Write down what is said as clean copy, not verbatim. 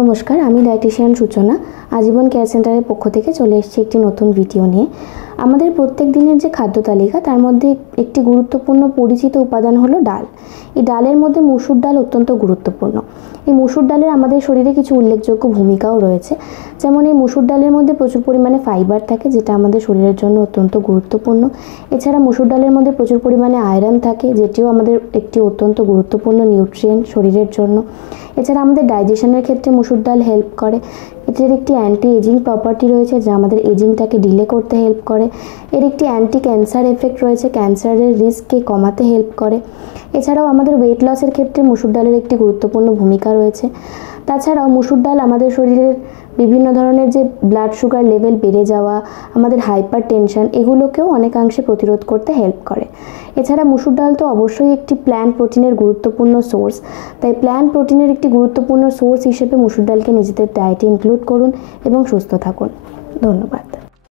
নমস্কার, আমি ডায়েটিশিয়ান সূচনা আজীবন কেয়ার সেন্টারের পক্ষ থেকে চলে এসেছি একটি নতুন ভিডিও নিয়ে। আমাদের প্রত্যেক দিনের যে খাদ্য তালিকা তার মধ্যে একটি গুরুত্বপূর্ণ পরিচিত উপাদান হলো ডাল। এই ডালের মধ্যে মসুর ডাল অত্যন্ত গুরুত্বপূর্ণ। এই মসুর ডালের আমাদের শরীরে কিছু উল্লেখযোগ্য ভূমিকাও রয়েছে। যেমন এই মসুর ডালের মধ্যে প্রচুর পরিমাণে ফাইবার থাকে, যেটা আমাদের শরীরের জন্য অত্যন্ত গুরুত্বপূর্ণ। এছাড়া মসুর ডালের মধ্যে প্রচুর পরিমাণে আয়রন থাকে, যেটিও আমাদের একটি অত্যন্ত গুরুত্বপূর্ণ নিউট্রিয়েন্ট শরীরের জন্য। এছাড়া আমাদের ডাইজেশনের ক্ষেত্রে মসুর ডাল হেল্প করে। এটার একটি অ্যান্টি এজিং প্রপার্টি রয়েছে, যা আমাদের এজিংটাকে ডিলে করতে হেল্প করে। এর একটি অ্যান্টি ক্যান্সার এফেক্ট রয়েছে, ক্যান্সারের রিস্ককে কমাতে হেল্প করে। এছাড়াও আমাদের ওয়েট লসের ক্ষেত্রে মসুর ডালের একটি গুরুত্বপূর্ণ ভূমিকা রয়েছে। তাছাড়াও মসুর ডাল আমাদের শরীরের বিভিন্ন ধরনের যে ব্লাড সুগার লেভেল বেড়ে যাওয়া, আমাদের হাইপার টেনশন, এগুলোকেও অনেকাংশে প্রতিরোধ করতে হেল্প করে। এছাড়া মসুর ডাল তো অবশ্যই একটি প্ল্যান্ট প্রোটিনের গুরুত্বপূর্ণ সোর্স, তাই প্ল্যান্ট প্রোটিনের একটি গুরুত্বপূর্ণ সোর্স হিসেবে মসুর ডালকে নিজেদের ডায়েটে ইনক্লুড করুন এবং সুস্থ থাকুন। ধন্যবাদ।